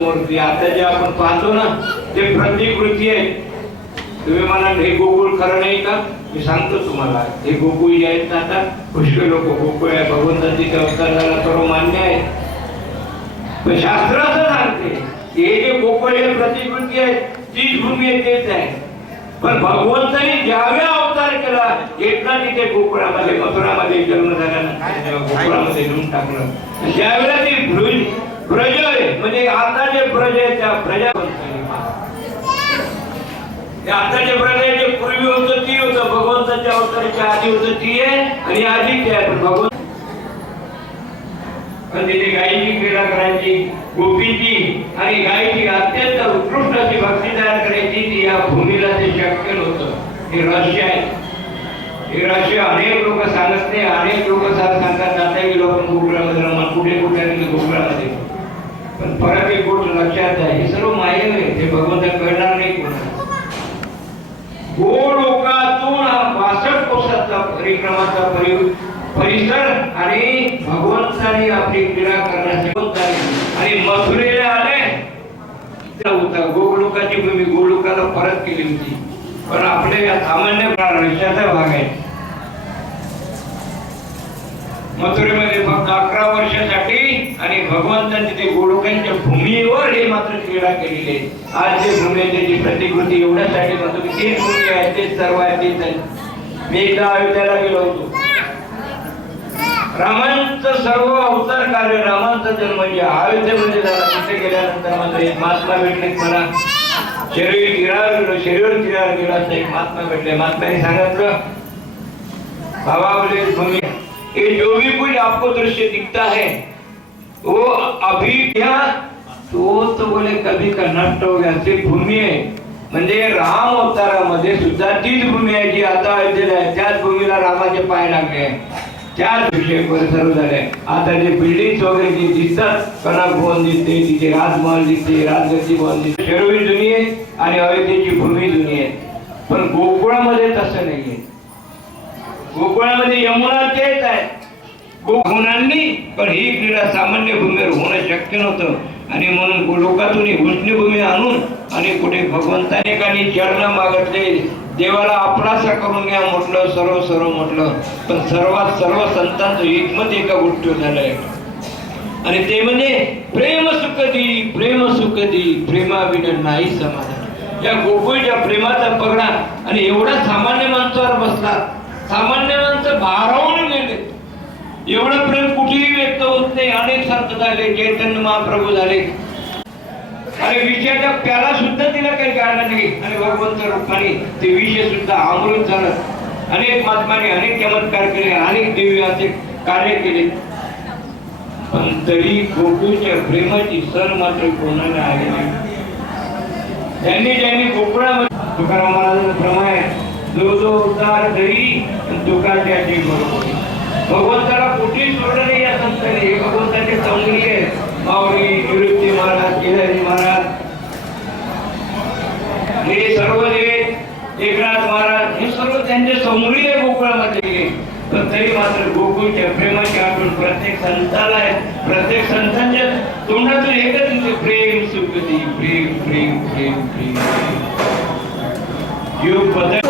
आता जे आपण पाहतो ना ते प्रतिकृती आहे. तुम्ही म्हणाल हे गोकुळ खरं नाही का? मी सांगतो तुम्हाला, हे गोकुळ जे आहेत ना, आता पुष्कळ लोक गोकुळ आहे भगवंताची अवताराला सर्व मान्य आहे, पण शास्त्र असं सांगते हे जे गोकुळ हे प्रतिकृती आहे तीच भूमी आहे, तेच आहे. पण भगवंताने ज्यावेळेला अवतार केला घेतला तिथे गोकुळामध्ये मथुरामध्ये जन्म झाल्यानंतर गोकुळामध्ये नेऊन टाकलं. ज्यावेळेला ती ब्रज म्हणजे आता जे ब्रज आहे त्या प्रजा आता जे ब्रज आहे जे पूर्वी होतं ती होतं भगवंताच्या अवताराच्या आधी होतं ती आहे आणि आधी ते आहे. भगवंत तिथे गायीची क्रीडा करायची, गोपीची आणि गायीची अत्यंत उत्कृष्ट अशी भक्ती तयार करायची ती या भूमीला ते शक्य नव्हतं. हे रहस्य आहे. हे रहस्य अनेक लोक सांगत नाही. अनेक लोक सांगतात आता गेलो आपण गोकुळामध्ये रमण कुठे कुठे गोकुळामध्ये, पण परत एक गोष्ट लक्षात आहे, हे सर्व मायेव आहे. हे भगवंता कळणार नाही कोणाला. गोलोकातून हा 62 कोसाचा परिक्रमाचा परिसर आणि भगवंताने आपली क्रीडा करण्यासाठी आणि मथुरेला आले होता. गोलोकाची भूमी गोलोकाला परत केली होती, पण आपल्या या सामान्य रहस्याचा भाग आहे. मथुरेमध्ये फक्त 11 वर्षासाठी आणि भगवंतांनी ते गोलोकांच्या भूमीवर हे मात्र क्रीडा केलेली आहे. आज जे भूमी आहे त्याची प्रतिकृती एवढ्यासाठी म्हणतो की तीच भूमी आहे, तेच सर्व आहे, तेच आहे. मी एकदा अयोध्याला गेलो होतो. रामांचं सर्व अवतार कार्य रामांचा जन्म जे अयोध्येमध्ये झाला. तिथे गेल्यानंतर मात्र एक महात्मा भेटले मला. शरीर तीरावर गेला असता एक महात्मा भेटले. महात्म्याने सांगितलं, बाबा बोले भूमी ये जो भी कुछ आपको दृश्य दिखता है वो अभी क्या तो बोले कभी का नष्ट हो गया. ती भूमी आहे म्हणजे राम अवतारामध्ये सुद्धा तीच भूमी आहे जी आता अयोध्येला आहे. त्याच भूमीला रामाचे पाय लागले आहे. त्याच विषय सर्व झाले. आता जे बिल्डिंग वगैरे जे दिसतात, कनक भवन दिसते, तिथे राजमहल दिसते, राजगद्दी भवन दिसते, शरीर जुनी आहे आणि अयोध्येची भूमी जुनी आहे. पण गोकुळामध्ये तसं नाहीये. गोकुळामध्ये यमुना तेच आहे गोकुळांनी, पण ही क्रीडा सामान्य भूमीवर होणं शक्य नव्हतं. आणि म्हणून गोलोकातून ही भूमी आणून आणि कुठे भगवंताने काही चरण मागितले, देवाला आपलासा करून घ्या म्हटलं, सर्व म्हटलं. पण सर्व संतांचं एकमत एका गोष्टीवर झालंय आणि ते म्हणजे प्रेम सुख दी प्रेमाविना नाही समाधान. या गोकुळच्या प्रेमाचा पगडा आणि एवढा सामान्य माणसावर बसला. सामान्य माणसं भारावून गेले. एवढं प्रेम कुठेही व्यक्त होत नाही. अनेक संत झाले, चैतन्य महाप्रभू झाले आणि विषयाच्या प्याला सुद्धा तिला काही काढलं नाही आणि भगवंत रूपाने ते विषय सुद्धा अमृत झालं. अनेक महात्माने अनेक चमत्कार केले, अनेक दिव्य असे कार्य केले, पण तरी गोकुळच्या प्रेमाची सर मात्र कोणाला आली नाही. ज्यांनी गोकुळामध्ये तुकाराम महाराजांचा प्रमाण आहे, जो उद्धार धरी तुकाच्या बरोबर. भगवंताला कुठेही सोडलं नाही या संतांनी. हे भगवंताचे सौंदर्य आहे. माऊली, निवृत्ती महाराज, केदारी महाराज, हे सर्व जे एकनाथ महाराज, हे सर्व त्यांचे सौंदर्य आहे गोकुळामध्ये. पण तरी मात्र गोकुळच्या प्रेमाची आठवण प्रत्येक संताला आहे. प्रत्येक संतांच्या तोंडातून एकच येते, प्रेम सुखदी, प्रेम प्रेम प्रेम प्रेम. युग बदल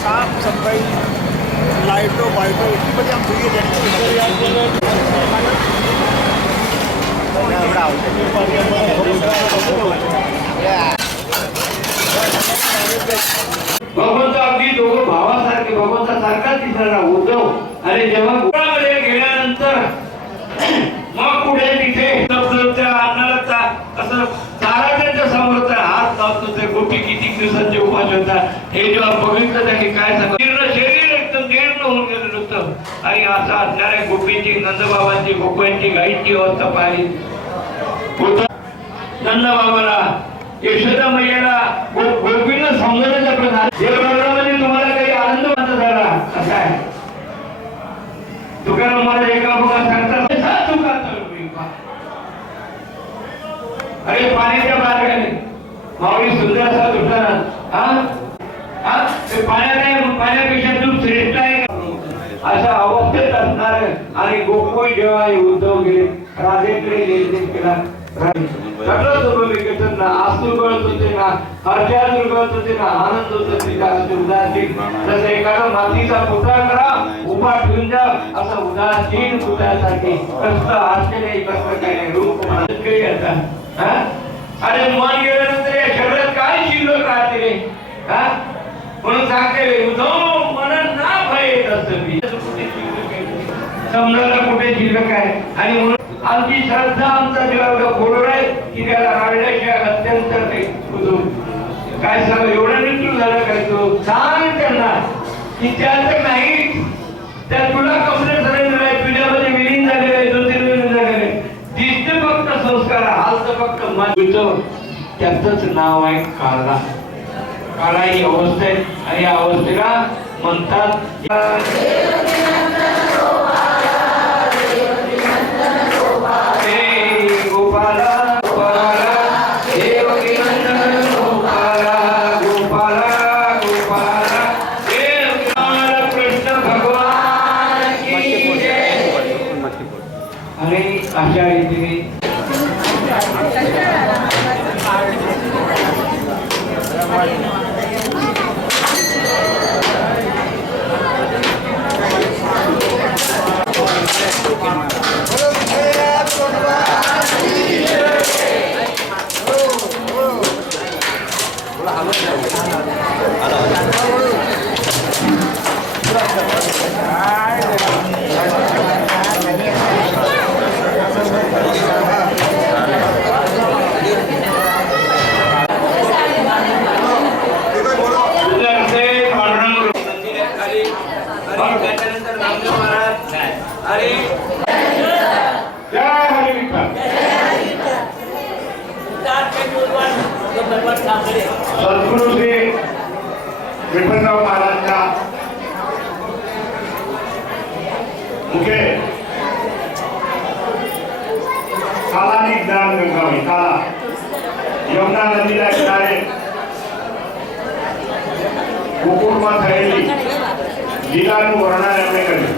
साफ सफाई, लाइटों वाइटों इतनी बड़ी हम જોઈએ भगवंत अगदी दोघं भावासारखे भगवंतासारखा दिसणारा उद्धव. आणि जेव्हा गोकुळामध्ये गेल्यानंतर मग पुढे तिथे अन्नाला असं चारा त्यांच्या समोर हात लावतो. ते गोपी किती दिवसांचे उपास होतात हे जेव्हा बघितलं त्यांनी काय सांगितलं, शरीर एकदम जीर्ण होऊन गेलेलं होतं. आणि असं असणाऱ्या गोपीची, नंदबाबांची, गोकुळांची, गाईची अवस्था पाहिली. नंदबाबाला, यशोदा मैयाला, गोपींना सौंदर्याचा प्रधान या प्रकारामध्ये तुम्हाला काही आनंद मात्र झाला असा आहे. तुकाराम महाराज एका मुलाला सांगतात, अरे पाण्याच्या बाहेर माऊली सुंदर असा दुसरा पाण्यापेक्षा तू श्रेष्ठ आहे अशा अवस्थेत असणार. आणि गोकुळ जेव्हा उद्धव गेले राधेकडे गेले केला सगळं दुर्गत ना आसू गळत होते ना हर्षा दुर्गत होते ना आनंद होत उदासीन. जसं एखादा मातीचा पुतळा करा उभा ठेवून द्या असं उदासीन पुतळ्यासाठी कष्ट आश्चर्य कष्ट काय रूप अरे मन गेल्यानंतर या शरीरात काय शिल्लक राहते रे म्हणून सांगते उद्धव मन ना भय समजायला कुठे शिल्लक आहे. आणि म्हणून आमची श्रद्धा आमचा जेव्हा एवढं खोडून आहे की त्याला राळल्याशिवाय अत्यंत काय सांग एवढं निष्ठूर झालं काय तो सांग त्यांना की त्याचं नाही त्या तुला कपडे झालेलं आहे तुझ्यामध्ये विलीन झालेलं आहे ज्योतिर्विलीन झालेलं आहे दिसते फक्त संस्कार हालतं फक्त मन त्याच नाव आहे काळा. काळा ही अवस्था आहे आणि या अवस्थेला म्हणतात अशा रीतीने सद्गुरु श्री विठ्ठलराव महाराजच्या मुखे कालानी ज्ञान गंगावी काला यमुना नदीला किनारे गोकुळમાં થયેલી લીલાનું વર્ણન એમણે કર્યું.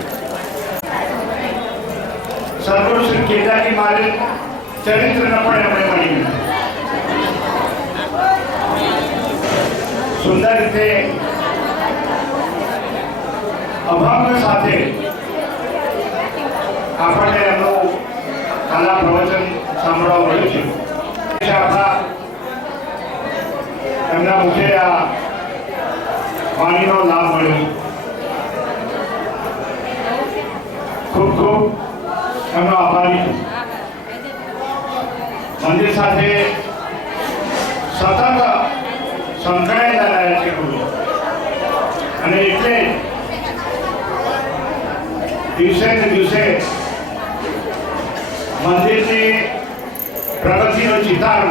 સદગુરુ શ્રી કેદારજી મહારાજ ચરિત્રને પણ એમણે ભણ્યું. સુંદર રીતે અભંગ સાથે આપણને એમનું કલા પ્રવચન સાંભળવા મળ્યું છે. આપણા એમના મુખે આ વાણીનો લાભ મળ્યો. ખૂબ ખૂબ એમનો આભારી છું. મંદિર સાથે સતત સંકળાયેલા રહ્યા છે ગુરુ અને એટલે દિવસે ને દિવસે મંદિરની પ્રગતિનો ચિતાર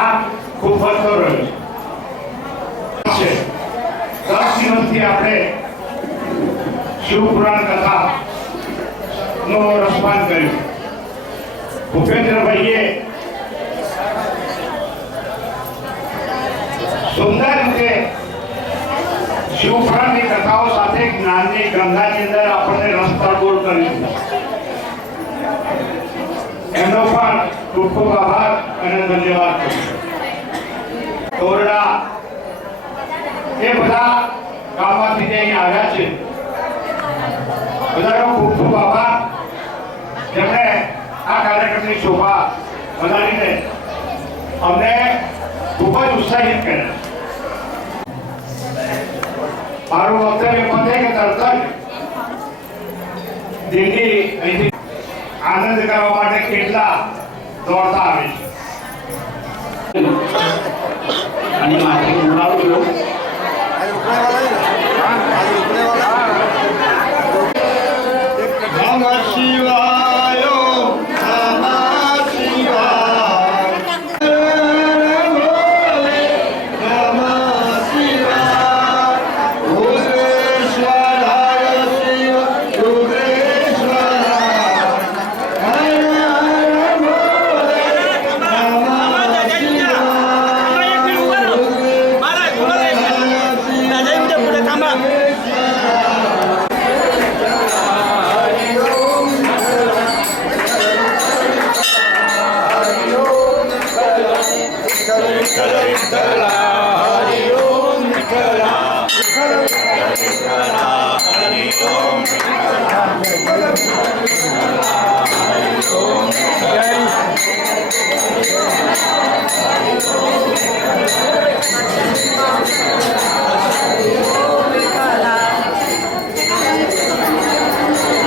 આ ખૂબ વધતો રહ્યો છે. 10 દિવસથી આપણે શિવપુરાણ કથાનો રસપાન કર્યું. ભૂપેન્દ્રભાઈએ સુંદર રીતે શિવપુરાણની કથાઓ સાથે જ્ઞાનની ગંગાની અંદર આપણને રસ તરબોળ કરી એમનો પણ ખૂબ ખૂબ આભાર અને ધન્યવાદ. તોરડા એ બધા ગામમાંથી જે અહીં આવ્યા છે બધાનો ખૂબ ખૂબ આભાર જેમણે આ કાર્યક્રમની શોભા વધારીને અમને ખૂબ જ ઉત્સાહિત કર્યા. મારું વક્તવ્ય પતે કે તરત જ દિલ્હી અહીંથી આનંદ કરવા માટે કેટલા દોડતા આવે છે. અને માથે ઉડાવું